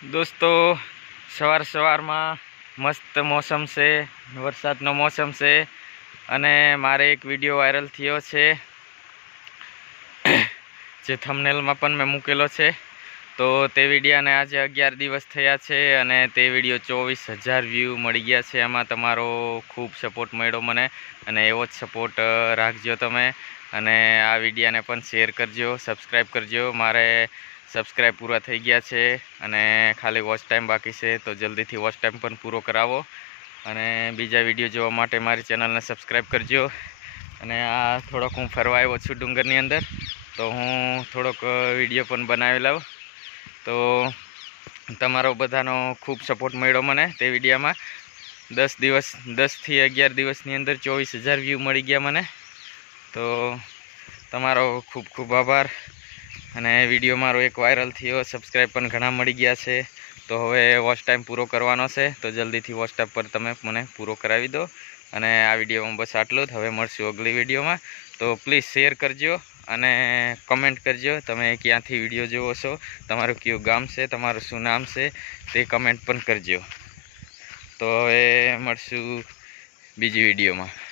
દોસ્તો સવારમાં મસ્ત મોસમ છે, વરસાદનો મોસમ છે અને મારે એક વિડીયો વાયરલ થયો છે જે થંબનેલમાં પણ મેં મૂકેલો છે. તો તે વિડીયાને આજે 11 દિવસ થયા છે અને તે વિડીયો 24,000 વ્યૂ મળી ગયા છે. એમાં તમારો ખૂબ સપોર્ટ મળ્યો મને અને એવો જ સપોર્ટ રાખજો તમે અને આ વિડીયાને પણ શેર કરજો, સબસ્ક્રાઈબ કરજો. મારે સબસ્ક્રાઈબ પૂરા થઈ ગયા છે અને ખાલી વોચ ટાઈમ બાકી છે, તો જલ્દીથી વોચ ટાઈમ પણ પૂરો કરાવો અને બીજા વિડીયો જોવા માટે મારી ચેનલને સબસ્ક્રાઈબ કરજો. અને આ થોડોક હું ફરવા આવ્યો છું ડુંગરની અંદર, તો હું થોડોક વિડીયો પણ બનાવી લઉં. તો તમારો બધાનો ખૂબ સપોર્ટ મળ્યો મને તે વિડીયામાં. 10થી 11 દિવસની અંદર 24,000 વ્યૂ મળી ગયા મને. તો તમારો ખૂબ ખૂબ આભાર. અને વિડીયો મારો એક વાયરલ થયો, સબસ્ક્રાઈબ પણ ઘણા મળી ગયા છે. તો હવે વોચ ટાઈમ પૂરો કરવાનો છે, તો જલ્દીથી વોચ ટાઈમ પર તમે મને પૂરો કરાવી દો. અને આ વિડીયોમાં બસ આટલું જ. હવે મળશું અગલી વિડીયોમાં. તો પ્લીઝ શેર કરજો અને કમેન્ટ કરજો તમે ક્યાંથી વિડીયો જોવો છો, તમારું કયું ગામ છે, તમારું શું નામ છે તે કમેન્ટ પણ કરજો. તો હવે મળશું બીજી વિડીયોમાં.